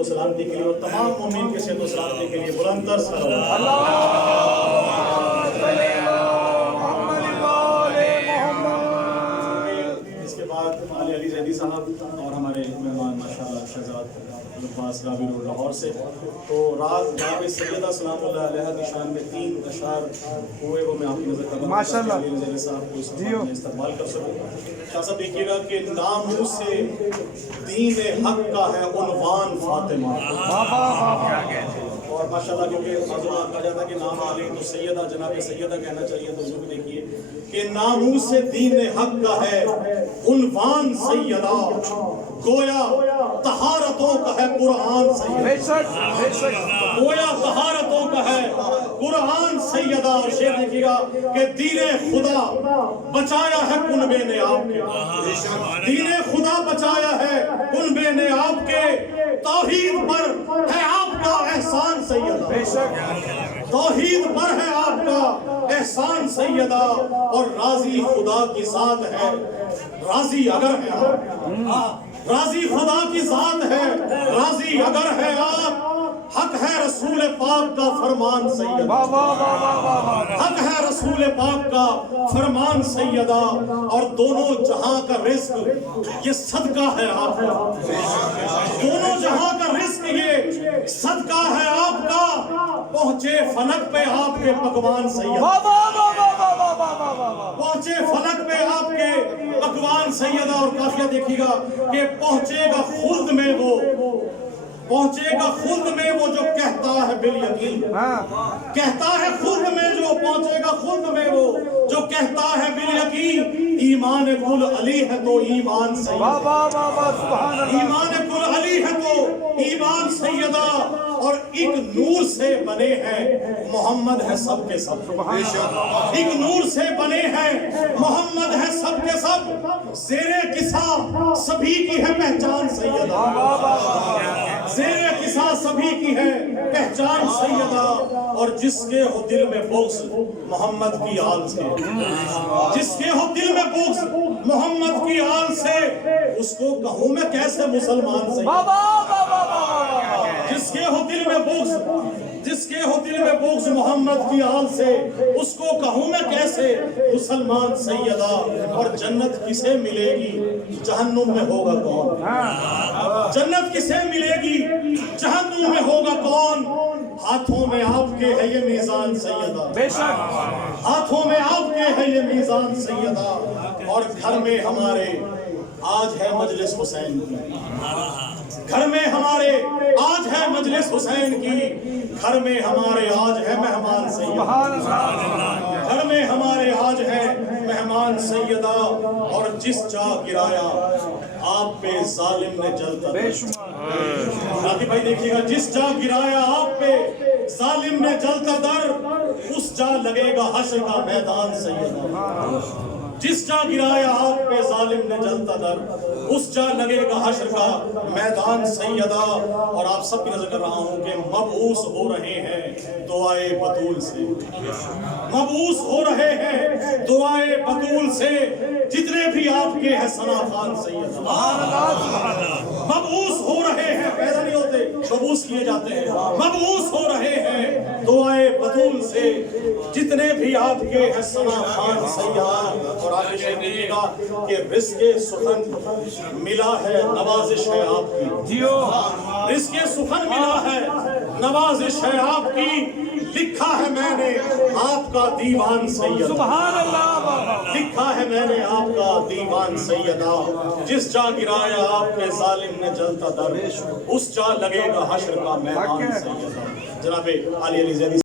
و سلامتی کے لیے اور تمام مومنین کی صحت و سلامتی کے لیے بلند تر صلوات۔ اس کے بعد علی زیدی صاحب اور ہمارے مہمان ماشاءاللہ شہزاد عباس رابی لاہور سے، تو رات جناب سیدہ سلام اللہ علیہ کی شان میں 3 اشعار ہوئے، وہ میں آپ کی نظر کروں ماشاءاللہ علی زیدی صاحب کو اس وقت میں استقبال کر سکوں۔ شاہ صاحب دیکھیے گا کہ ناموس سے دین حق کا ہے عنوان فاطمہ، اور ماشاءاللہ کیونکہ معذورات کہا جاتا ہے کہ نام آ لیں تو سیدہ جناب سیدہ کہنا چاہیے، تو ضرور دیکھیے کہ ناموس سے دین حق کا ہے عنوان سیدہ، گویا طہارتوں کا ہے قرآن سیدہ، گویا طہارتوں کا ہے قرآن سیدہ۔ اور شعر دیکھیے گا کہ دین خدا بچایا ہے کنبے نے آپ کے، دین خدا بچایا ہے کنبے نے آپ کے، توحید پر ہے آپ کا احسان سیدہ، توحید پر ہے آپ کا احسان سیدہ، اور راضی خدا کی ذات ہے، راضی اگر ہے آپ، راضی خدا کی ذات ہے، راضی اگر ہے آپ، حق ہے رسول پاک کا فرمان سیدہ، حق ہے رسول پاک کا فرمان سیدہ، اور دونوں جہاں کا رزق یہ صدقہ ہے آپ کا، دونوں جہاں کا رزق یہ صدقہ ہے آپ کا، پہنچے فلک پہ آپ کے پکوان سیدہ، پہنچے فلک پہ آپ کے پکوان سیدہ۔ اور قافیہ دیکھیے گا کہ پہنچے گا خلد میں وہ، پہنچے گا خلد میں وہ جو کہتا ہے بالیقین، کہتا ہے خلد میں جو، پہنچے گا خلد میں وہ جو کہتا ہے بالیقین، ایمان کل علی ہے تو ایمان سیدہ، ایمان کل علی ہے تو ایمان سیدہ، اور ایک نور سے بنے ہیں محمد ہے سب کے سب، ایک نور سے بنے ہیں محمد ہے سب کے سب، زیر قصا سبھی کی ہے پہچان سیدہ، زیر قصا سبھی کی ہے پہچان سیدہ، اور جس کے ہو دل میں بغض محمد کی آل سے، جس کے ہو دل میں بغض محمد کی آل سے، اس کو کہوں میں کیسے مسلمان سیدہ، جس کے ہو دل میں بغض، جس کے ہو دل میں بغض محمد کی آل سے، اس کو کہوں میں کیسے مسلمان سیدہ، اور جنت کسے ملے گی جہنم میں ہوگا کون، جنت کسے ملے گی جہنم میں ہوگا کون، ہاتھوں میں آپ کے ہے یہ میزان سیدہ، ہاتھوں میں آپ کے ہے یہ میزان سیدہ، اور گھر میں ہمارے آج ہے مجلس حسین کی، گھر میں ہمارے آج ہے مجلس حسین کی، گھر میں ہمارے آج ہے مہمان سیدہ، گھر میں ہمارے آج ہے مہمان سیدہ، اور جس جا گرایا آپ پہ ظالم نے جلتا راتی بھائی دیکھیے گا، جس جا گرایا آپ پہ ظالم نے جلتا در، اس جا لگے گا حشر کا میدان سیدہ، جس جا گرایا آپ پہ ظالم نے جلتا در، اس جا لگے گا حشر کا میدان سیدہ۔ اور آپ سب کی نظر کر رہا ہوں کہ مبعوث ہو رہے ہیں دعائے بطول سے، مبعوث ہو رہے ہیں دعائے بطول سے، جتنے بھی آپ کے ہیں ثنا خان سیدہ، مبعوث ہو رہے ہیں، پیدا نہیں ہوتے مبعوث کیے جاتے ہیں، مبعوث ہو رہے ہیں دعائے بطول سے، جتنے بھی آپ کے ہیں ثنا خان سیدہ۔ اور آگے شعر دیکھیے گا کہ رزق سخن ملا ہے نوازش ہے آپ کی، رزق سخن ملا ہے نوازش ہے آپ کی، لکھا ہے میں نے آپ کا دیوان سیدہ، سبحان اللہ، لکھا ہے میں نے آپ کا دیوان سیدہ، جس جا گرایا آپ کے ظالم نے جلتا در، اس جا لگے گا حشر کا میدان سیدہ۔ جناب علی زیدی